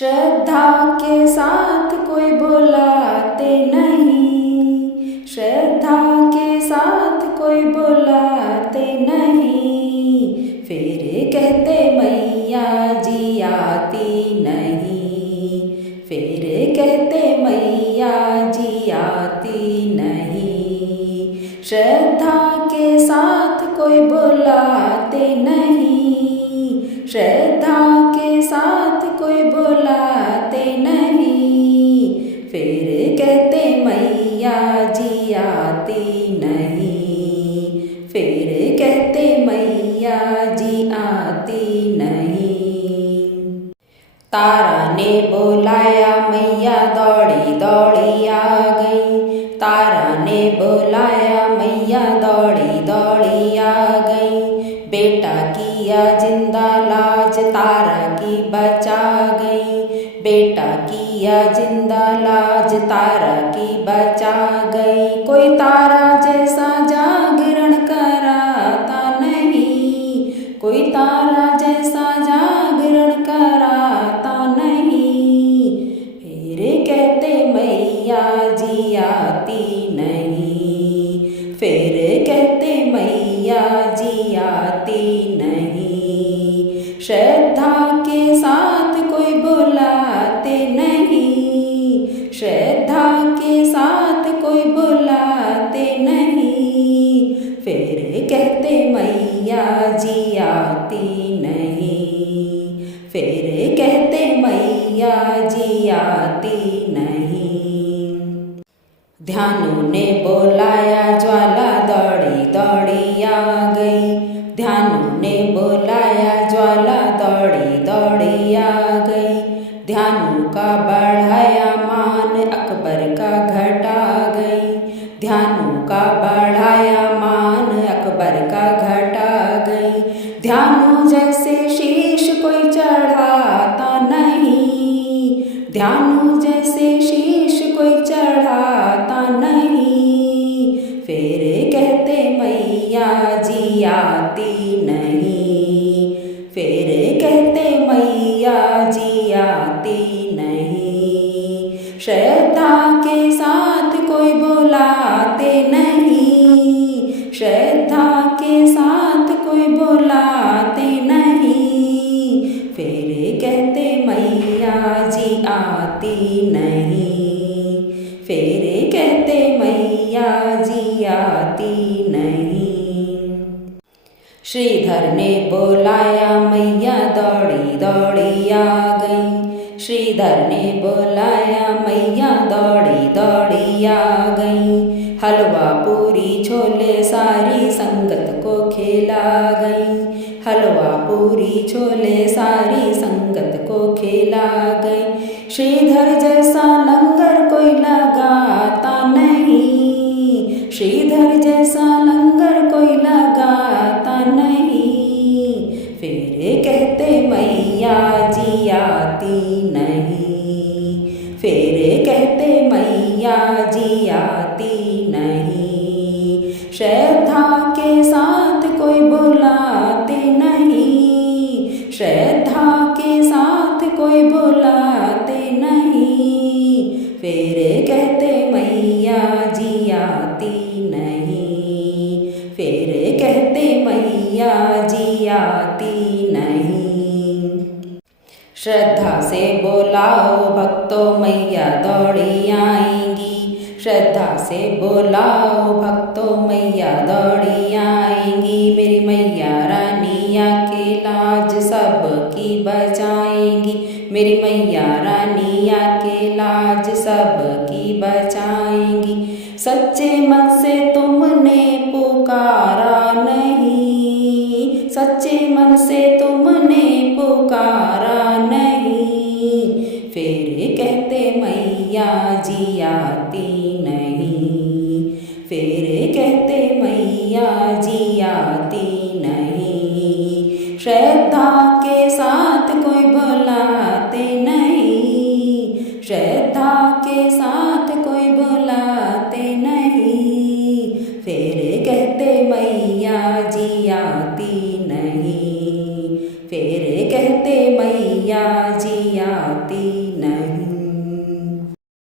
श्रद्धा के साथ कोई बुलाते नहीं, श्रद्धा के साथ कोई बुलाते नहीं, फिर कहते मैया जी आती नहीं, फिर कहते मैया जी आती नहीं। श्रद्धा के साथ कोई बुलाते नहीं, श्रद्धा के साथ कोई बुलाते नहीं, फिर कहते मैया जी आती नहीं, फिर कहते मैया जी आती नहीं। तारा ने बुलाया मैया दौड़ी दौड़ी आ गई, तारा ने बुलाया मैया दौड़ी दौड़ी आ गई, बेटा किया जिंदा लाज तारा की बचा गई, बेटा किया जिंदा लाज तारा की बचा गई। कोई तारा जैसा जागरण कराता नहीं, कोई तारा जैसा जागरण कराता नहीं, फिर कहते मैया जी आती नहीं, फिर कहते मैया जी आती नहीं। श्रद्धा के साथ कोई बुलाते नहीं, श्रद्धा के साथ कोई बुलाते नहीं, फिर कहते मैया जी आती नहीं, फिर कहते मैया जी आती नहीं। ध्यानु ने बुलाया ज्वाला दौड़ी दौड़ी आ गई, ध्यानु ने बुलाया ज्वाला दौड़ी दौड़ी आ गई, ध्यानु का बढ़ाया मान अकबर का घटा गई, ध्यानु का बढ़ाया मान अकबर का घटा गई। ध्यानु जैसे शीश कोई चढ़ाता नहीं, ध्यानु जैसे शीश कोई चढ़ाता नहीं, फिर कहते मैया जी आती नहीं, फिर कहते मैया जी आती नहीं। श्रद्धा के साथ कोई बुलाते नहीं, श्रद्धा के साथ कोई बुलाते नहीं, फिर कहते मैया जी आती नहीं, फिर कहते मैया जी आती नहीं। श्रीधर ने बुलाया मैया दौड़ी दौड़ी आ गई, श्रीधर ने बुलाया मैया दौड़ी दौड़ी आ गई, हलवा पूरी छोले सारी संगत को खिला गई, हलवा पूरी छोले सारी संगत को खिला गई। श्रीधर जैसा लंगर कोई लगाता नहीं, श्रीधर जैसा लंगर कोई लगाता नहीं, फिर कहते मैया जी आती नहीं, फिर कहते मैया जी आती नहीं। श्रद्धा के साथ कोई बुलाते नहीं, श्रद्धा के साथ कोई बुलाते नहीं, फिर कहते मैया जी आती नहीं, फिर कहते मैया जी आती नहीं। श्रद्धा से बुलाओ भक्तों मैया दौड़ी आएंगी, श्रद्धा से बुलाओ भक्तों मैया दौड़ी आएंगी, मेरी मैया रानी आके लाज सबकी बचाएंगी, मेरी मैया रानी आके लाज सबकी बचाएंगी। सच्चे मन से तुमने पुकारा नहीं, सच्चे मन से तुमने पुकारा नहीं, फिर कहते मैया जी आती नहीं, फिर कहते मैया जी आती नहीं। श्रद्धा के साथ कोई बुलाते नहीं, श्रद्धा के साथ कोई बुलाते नहीं, फिर कहते मैया जी आती नहीं, फिर कहते मैया जी आती आती न